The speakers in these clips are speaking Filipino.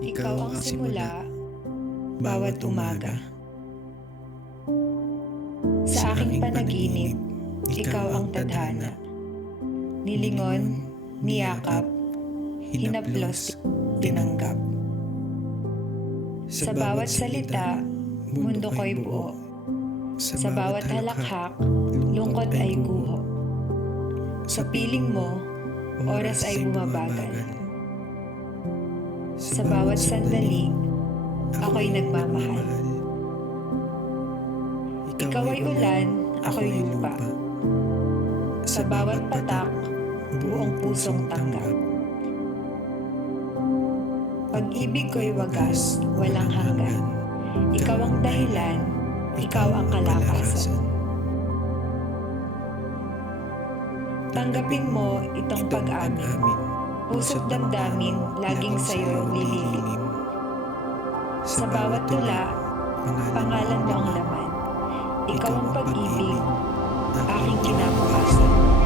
Ikaw ang simula, bawat umaga. Sa aking panaginip, ikaw ang tadhana. Nilingon, niyakap, hinaplos, tinanggap. Sa bawat salita, mundo ko'y buo. Sa bawat halakhak, lungkot ay guho. Sa piling mo, oras ay bumabagal. Sa bawat sandali, ako'y nagmamahal. Ikaw ay ulan, ako'y lupa. Sa bawat patak, buong pusong tanggap. Pag-ibig ko'y wagas, walang hanggan. Ikaw ang dahilan, ikaw ang kalakasan. Tanggapin mo itong pag-amin. Puso't damdamin, laging sa'yo lililim. Sa bawat tula, pangalan mo ang laman. Ikaw ang pag-ibig, aking kinabukasan.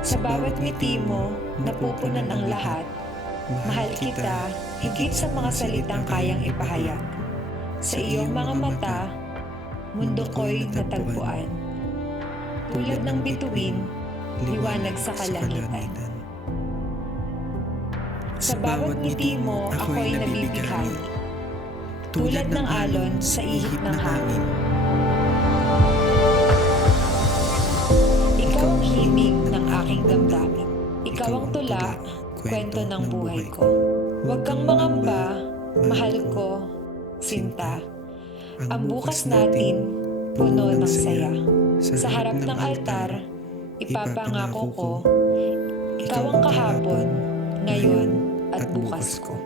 Sa bawat ngiti mo, napupunan ang lahat. Mahal kita, higit sa mga salitang kayang ipahayag. Sa iyong mga mata, mundo ko'y natagpuan. Tulad ng bituin, liwanag sa kalangitan. Sa bawat ngiti mo, ako'y nabibighani. Tulad ng alon sa ihip ng hangin. Ikaw ang himig ng aking damdamin. Ikaw ang tula, kwento ng buhay ko. Huwag kang mangamba, mahal ko, sinta. Ang bukas natin, puno ng saya. Sa harap ng altar, ipapangako ko, ikaw ang kahapon, ngayon at bukas ko.